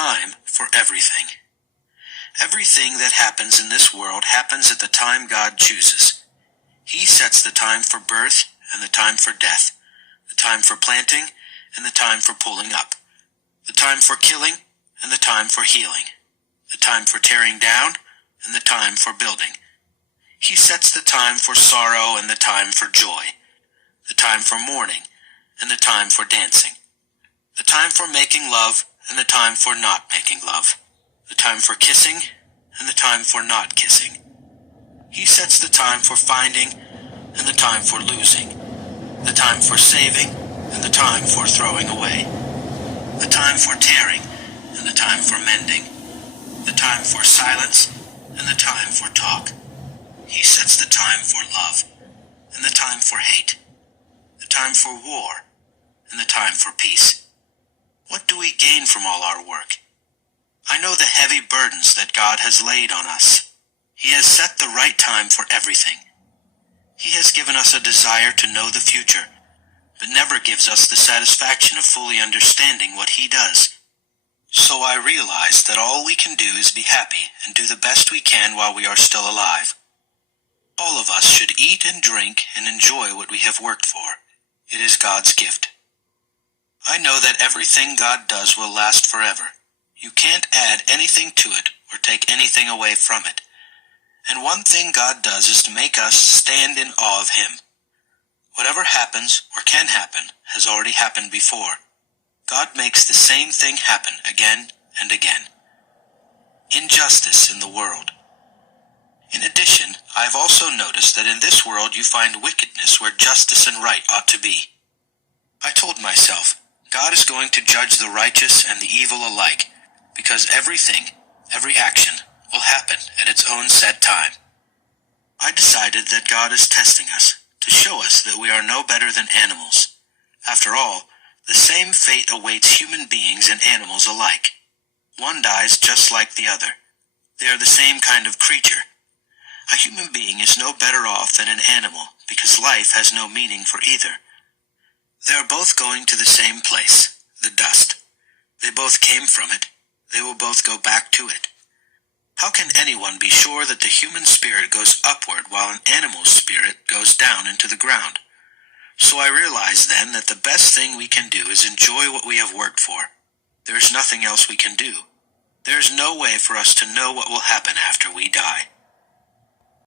time for everything. Everything that happens in this world happens at the time God chooses. He sets the time for birth and the time for death, the time for planting and the time for pulling up, the time for killing and the time for healing, the time for tearing down and the time for building. He sets the time for sorrow and the time for joy, the time for mourning and the time for dancing, the time for making love and the time for not making love, the time for kissing and the time for not kissing. He sets the time for finding and the time for losing, the time for saving and the time for throwing away, the time for tearing and the time for mending, the time for silence and the time for talk. He sets the time for love and the time for hate, the time for war and the time for peace. What do we gain from all our work? I know the heavy burdens that God has laid on us. He has set the right time for everything. He has given us a desire to know the future, but never gives us the satisfaction of fully understanding what He does. So I realize that all we can do is be happy and do the best we can while we are still alive. All of us should eat and drink and enjoy what we have worked for. It is God's gift. I know that everything God does will last forever. You can't add anything to it or take anything away from it. And one thing God does is to make us stand in awe of Him. Whatever happens or can happen has already happened before. God makes the same thing happen again and again. Injustice in the world. In addition, I have also noticed that in this world you find wickedness where justice and right ought to be. I told myself, God is going to judge the righteous and the evil alike, because everything, every action, will happen at its own set time. I decided that God is testing us, to show us that we are no better than animals. After all, the same fate awaits human beings and animals alike. One dies just like the other. They are the same kind of creature. A human being is no better off than an animal, because life has no meaning for either. They are both going to the same place, the dust. They both came from it. They will both go back to it. How can anyone be sure that the human spirit goes upward while an animal spirit goes down into the ground? So I realize then that the best thing we can do is enjoy what we have worked for. There is nothing else we can do. There is no way for us to know what will happen after we die.